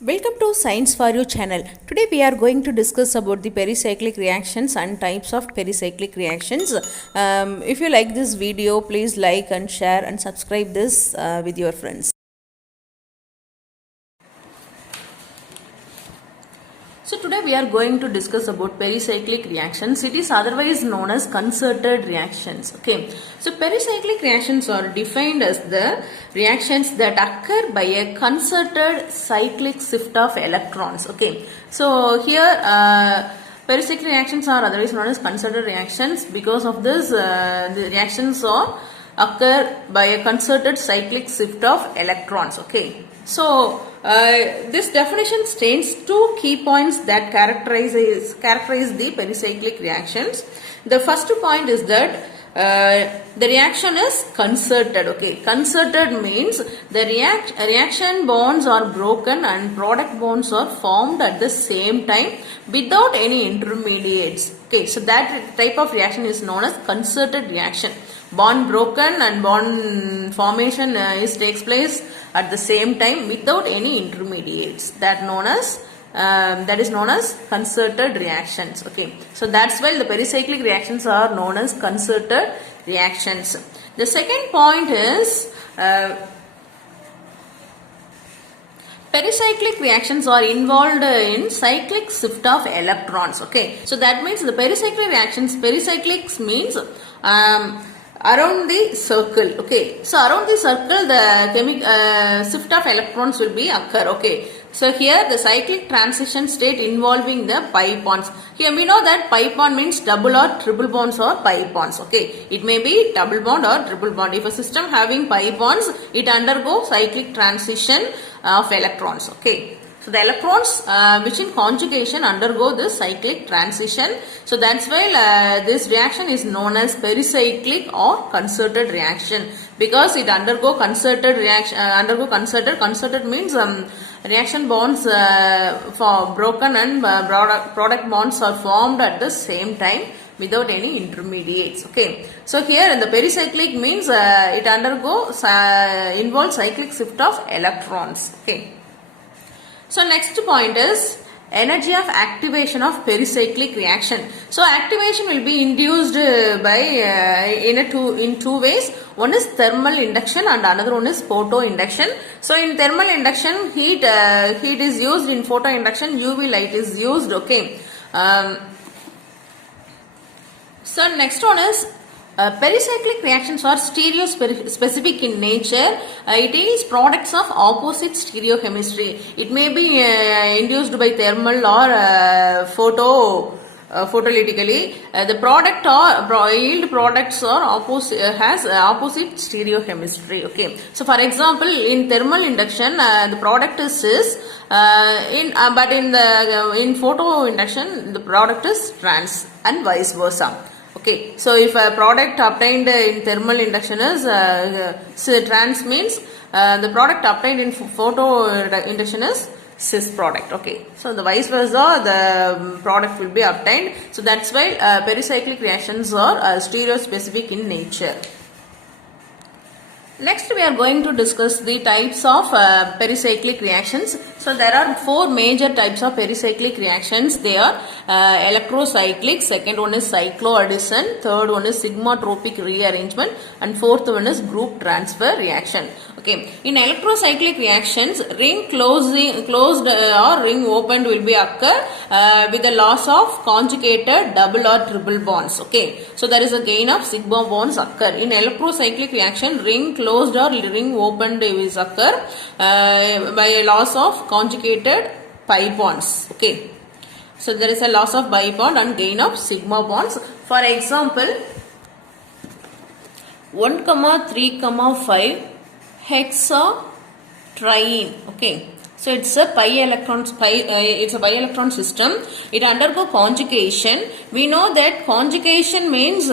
Welcome to Science for You channel. Today we are going to discuss about the pericyclic reactions and types of pericyclic reactions. If you like this video, please like and share and subscribe this with your friends. So today we are going to discuss about pericyclic reactions. It is otherwise known as concerted reactions. Okay. So pericyclic reactions are defined as the reactions that occur by a concerted cyclic shift of electrons. Okay. So here pericyclic reactions are otherwise known as concerted reactions. Because of this, the reactions are occur by a concerted cyclic shift of electrons. Okay. So this definition states two key points that characterize the pericyclic reactions. The first point is that the reaction is concerted. Okay, concerted means the reaction bonds are broken and product bonds are formed at the same time without any intermediates. Okay, so that type of reaction is known as concerted reaction. Bond broken and bond formation takes place at the same time without any intermediates. That is known as concerted reactions. Okay, so that's why the pericyclic reactions are known as concerted reactions. The second point is pericyclic reactions are involved in cyclic shift of electrons. Okay, so that means the pericyclic reactions, pericyclics means around the circle. Okay, so around the circle the shift of electrons will be occur. Okay, so here the cyclic transition state involving the pi bonds. Here we know that pi bond means double or triple bonds or pi bonds. Okay, it may be double bond or triple bond. If a system having pi bonds, it undergoes cyclic transition of electrons. Okay, so the electrons which in conjugation undergo this cyclic transition. So that's why this reaction is known as pericyclic or concerted reaction, because it undergo concerted reaction. Concerted means reaction bonds for broken and product bonds are formed at the same time without any intermediates. Okay, so here in the pericyclic means it involves cyclic shift of electrons. Okay. So next point is energy of activation of pericyclic reaction. So activation will be induced in two ways. One is thermal induction and another one is photo induction. So in thermal induction, heat is used. In photo induction, UV light is used. Okay. So next one is pericyclic reactions are stereospecific in nature. It is products of opposite stereochemistry. It may be induced by thermal or photolytically. The product or yield products are opposite stereochemistry. Okay. So for example, in thermal induction, the product is cis. But in photo induction, the product is trans, and vice versa. Okay, so if a product obtained in thermal induction is trans, means the product obtained in photo induction is cis product. Okay, so the vice versa, the product will be obtained. So that's why pericyclic reactions are stereospecific in nature. Next we are going to discuss the types of pericyclic reactions. So there are four major types of pericyclic reactions. They are electrocyclic, second one is cycloaddition, third one is sigmatropic rearrangement, and fourth one is group transfer reaction. Okay, in electrocyclic reactions, ring closed or ring opened will be occur with the loss of conjugated double or triple bonds. Okay, so there is a gain of sigma bonds occur. In electrocyclic reaction, ring closed or ring opened is occur by a loss of conjugated pi bonds. Okay, so there is a loss of pi bond and gain of sigma bonds. For example, 1, 3, 5 hexatriene. Okay, so it's a it's a pi electron system. It undergo conjugation. We know that conjugation means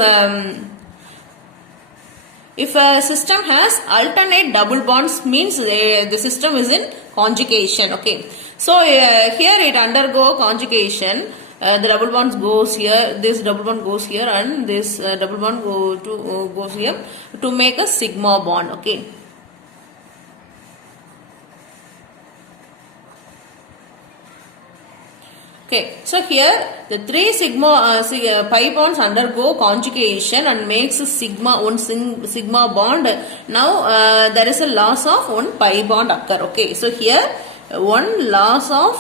if a system has alternate double bonds, means the system is in conjugation. Okay, so here it undergo conjugation. The double bond goes here, this double bond goes here, and this double bond goes here to make a sigma bond. Okay, Okay, so here the three pi bonds undergo conjugation and makes sigma bond. Now there is a loss of one pi bond occur. Okay, so here one loss of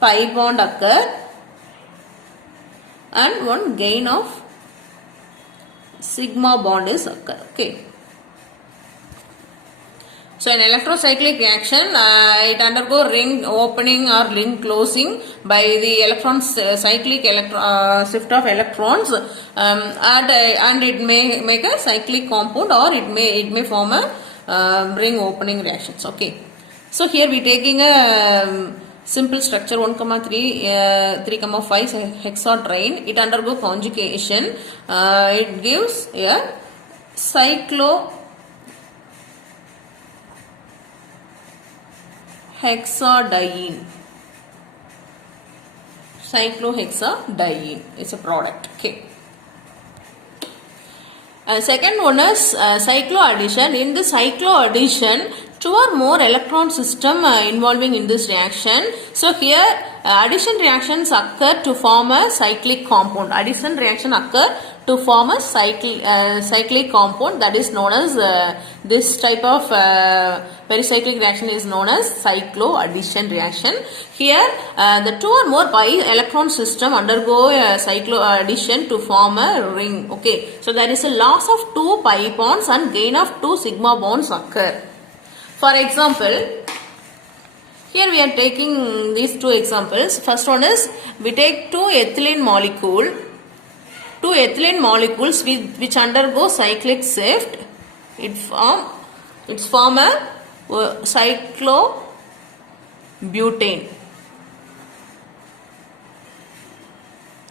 pi bond occur and one gain of sigma bond is occur. Okay. So in electrocyclic reaction, it undergo ring opening or ring closing by the cyclic shift of electrons, and it may make a cyclic compound, or it may form a ring opening reactions. Okay. So here we taking a simple structure 1, 3, 3, 5 hexatriene. It undergo conjugation. It gives a cyclohexadiene. Cyclohexadiene is a product. Okay. Second one is cycloaddition. In the cycloaddition, two or more electron system involving in this reaction. So here addition reactions occur to form a cyclic compound. Addition reaction occur to form a cyclic compound, that is known as this type of pericyclic reaction is known as cycloaddition reaction. Here the two or more pi electron system undergo a cycloaddition to form a ring. Okay, so there is a loss of 2 pi bonds and gain of 2 sigma bonds occur. For example, here we are taking these two examples. First one is we take two ethylene molecules which undergo cyclic shift. It form a cyclobutane.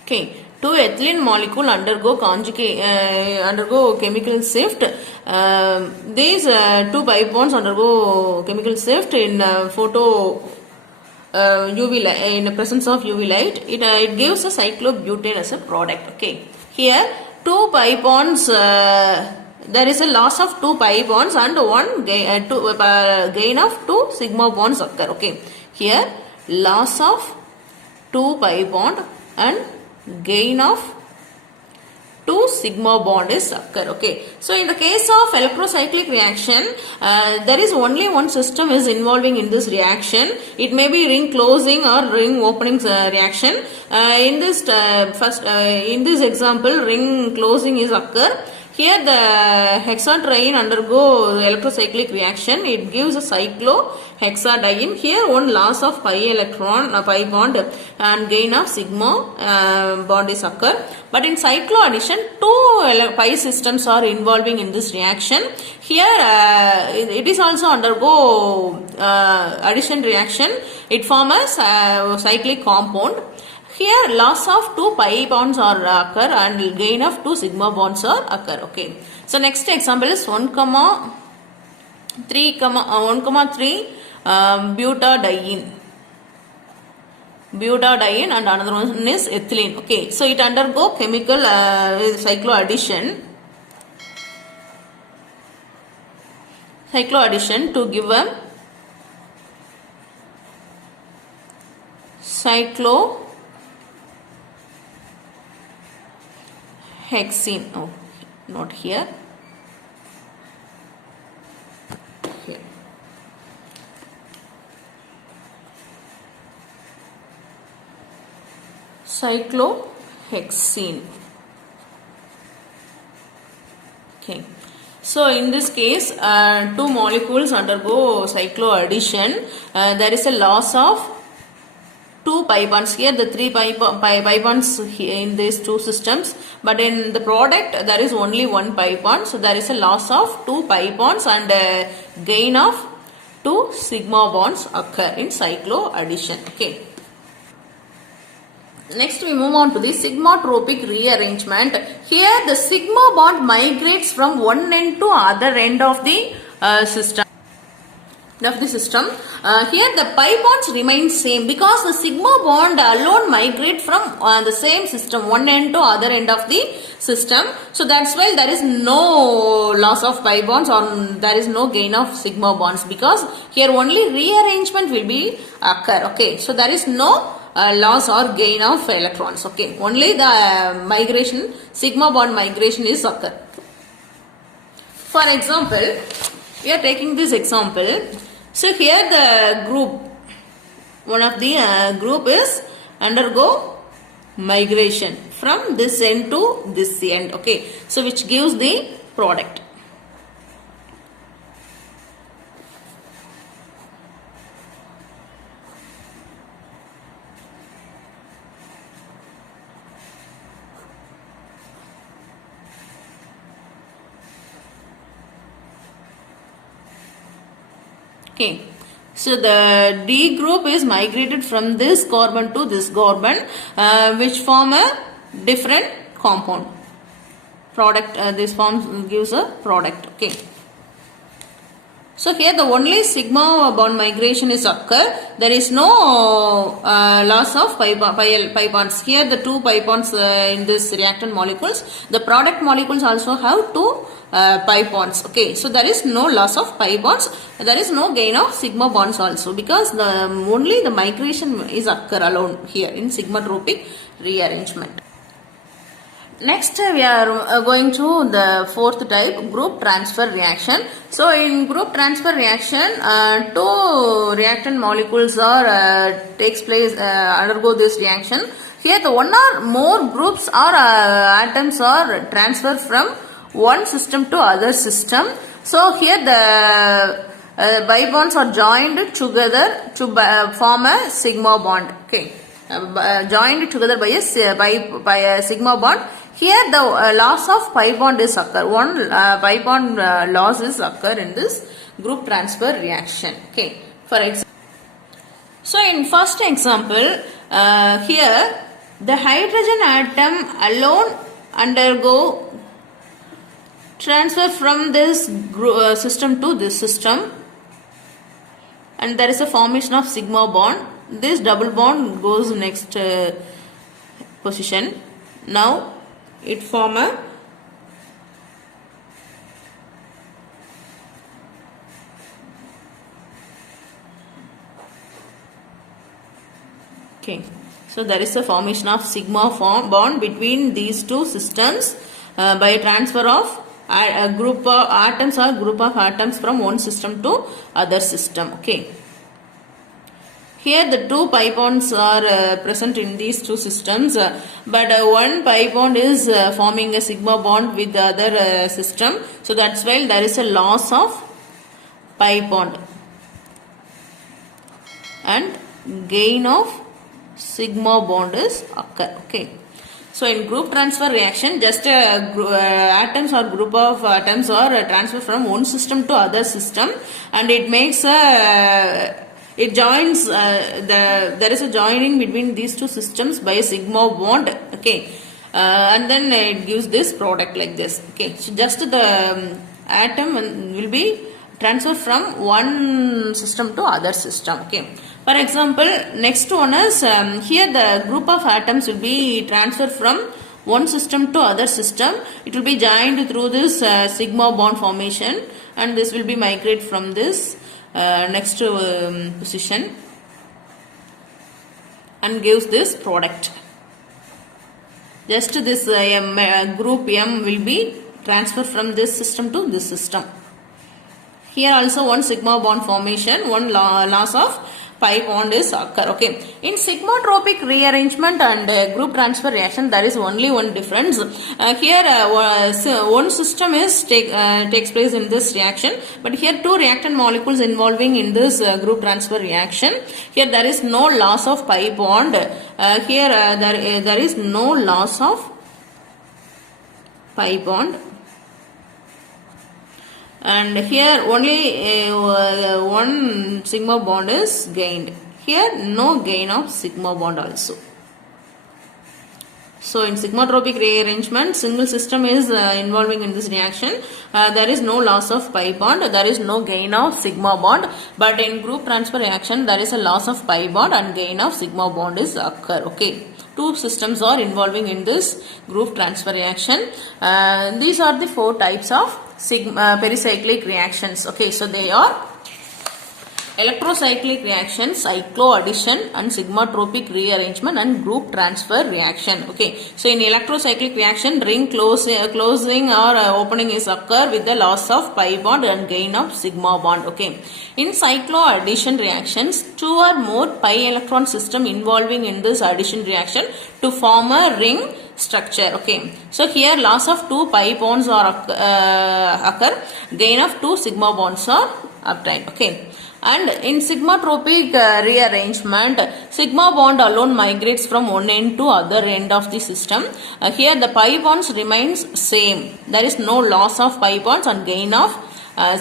Okay. Two ethylene molecule undergo chemical shift. These two pi bonds undergo chemical shift in UV light, in the presence of UV light. It gives a cyclobutane as a product. Okay. Here two pi bonds, there is a loss of 2 pi bonds and gain of 2 sigma bonds occur. Okay. Here loss of 2 pi bond and gain of 2 sigma bond is occur. Okay. So in the case of electrocyclic reaction, there is only one system is involving in this reaction. It may be ring closing or ring opening reaction. In this in this example, ring closing is occur. Here the hexatriene undergo electrocyclic reaction. It gives a cyclohexadiene. Here one loss of pi bond and gain of sigma bond is occur. But in cycloaddition, two pi systems are involving in this reaction. Here it is also undergo addition reaction. It forms a cyclic compound. Here loss of 2 pi bonds are occur and gain of 2 sigma bonds are occur. Okay. So next example is 1, 3 butadiene. Butadiene and another one is ethylene. Okay. So it undergo chemical cycloaddition to give a cyclohexene. Oh, not here. Here. Cyclohexene. Okay. So in this case, two molecules undergo cycloaddition. There is a loss of 2 pi bonds. Here the 3 pi bonds in these two systems, but in the product there is only 1 pi bond. So there is a loss of 2 pi bonds and gain of 2 sigma bonds occur in cycloaddition. Okay. Next we move on to the sigmatropic rearrangement. Here the sigma bond migrates from one end to other end of the system. Here the pi bonds remain same because the sigma bond alone migrate from the same system, one end to other end of the system. So that's why there is no loss of pi bonds or there is no gain of sigma bonds, because here only rearrangement will be occur. Okay, so there is no loss or gain of electrons. Okay, only the migration, sigma bond migration is occur. For example, we are taking this example. So here the group, one of the group is undergo migration from this end to this end. Okay, so which gives the product. Okay, so the D group is migrated from this carbon to this carbon, which form a different compound. Product, this form gives a product. Okay. So here the only sigma bond migration is occur. There is no loss of pi bonds. Here the two pi bonds in this reactant molecules. The product molecules also have two pi bonds. Okay, so there is no loss of pi bonds. There is no gain of sigma bonds also, because only the migration is occur alone here in sigmatropic rearrangement. Next we are going to the fourth type, group transfer reaction. So in group transfer reaction, two reactant molecules are takes place undergo this reaction. Here the one or more groups or atoms are transferred from one system to other system. So here the pi bonds are joined together to form a sigma bond. Okay, joined together by a sigma bond. Here the loss of pi bond is occur. One pi bond loss is occur in this group transfer reaction. Okay, for example, so in first example, here the hydrogen atom alone undergo transfer from this system to this system, and there is a formation of sigma bond. This double bond goes next position. Now it form a okay. So there is a formation of sigma bond between these two systems by transfer of a group of atoms or group of atoms from one system to other system. Okay. Here the two pi bonds are present in these two systems, but one pi bond is forming a sigma bond with the other system. So that's why there is a loss of pi bond and gain of sigma bond is occur. Okay. So in group transfer reaction, just atoms or group of atoms are transferred from one system to other system, and it makes a it joins there is a joining between these two systems by a sigma bond. Okay, and then it gives this product like this. Okay, so just the atom will be transferred from one system to other system. Okay, for example, next one is here the group of atoms will be transferred from one system to other system. It will be joined through this sigma bond formation, and this will be migrate from this next position and gives this product. Just this group M will be transferred from this system to this system. Here also one sigma bond formation, one loss of pi bond is occur. Okay, in sigmatropic rearrangement and group transfer reaction, there is only one difference. Here one system is takes place in this reaction, but here two reactant molecules involving in this group transfer reaction. Here there is no loss of pi bond. Here there is no loss of pi bond, and here only one sigma bond is gained. Here no gain of sigma bond also. So in sigmatropic rearrangement, single system is involving in this reaction. There is no loss of pi bond, there is no gain of sigma bond. But in group transfer reaction, there is a loss of pi bond and gain of sigma bond is occur. Okay, two systems are involving in this group transfer reaction. These are the four types of pericyclic reactions. Okay, so they are electrocyclic reaction, cycloaddition and sigmatropic rearrangement and group transfer reaction. Okay, so in electrocyclic reaction, ring closing or opening is occur with the loss of pi bond and gain of sigma bond. Okay, in cycloaddition reactions, two or more pi electron system involving in this addition reaction to form a ring structure. Okay, so here loss of 2 pi bonds are occur, gain of 2 sigma bonds are obtained. Okay, and in sigmatropic rearrangement, sigma bond alone migrates from one end to other end of the system. Here the pi bonds remains same, there is no loss of pi bonds and gain of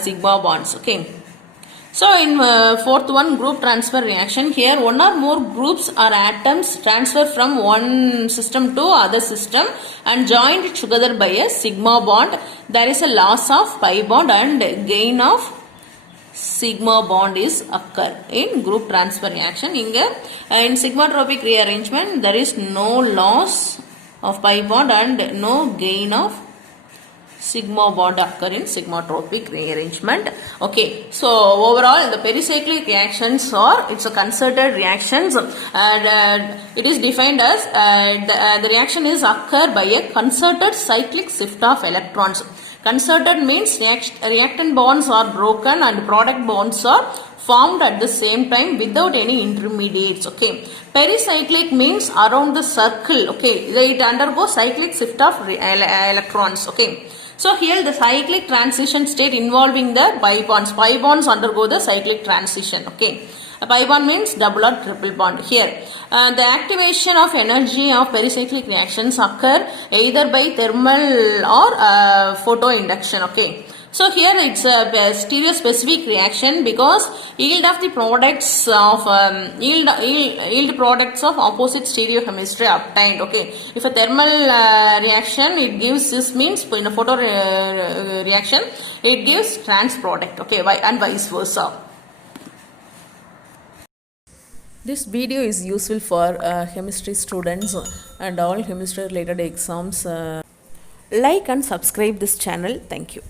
sigma bonds. Okay, so in fourth one, group transfer reaction, here one or more groups or atoms transfer from one system to other system and joined together by a sigma bond. There is a loss of pi bond and gain of sigma bond is occur in group transfer reaction. In sigmatropic rearrangement, there is no loss of pi bond and no gain of sigma bond occur in sigmatropic rearrangement. Okay, so overall the pericyclic reactions are, it's a concerted reactions, and it is defined as the reaction is occur by a concerted cyclic shift of electrons. Concerted means reactant bonds are broken and product bonds are formed at the same time without any intermediates. Okay, pericyclic means around the circle. Okay, it undergoes cyclic shift of electrons. Okay, so here the cyclic transition state involving the pi bonds. Pi bonds undergo the cyclic transition. Okay, a pi bond means double or triple bond. Here the activation of energy of pericyclic reactions occur either by thermal or photoinduction. Okay, so here it's a stereospecific reaction because yield of the products of yield products of opposite stereochemistry obtained. Okay, if a thermal reaction, it gives, this means in a photo reaction it gives trans product. Okay, and vice versa. This video is useful for chemistry students and all chemistry related exams. Like and subscribe this channel. Thank you.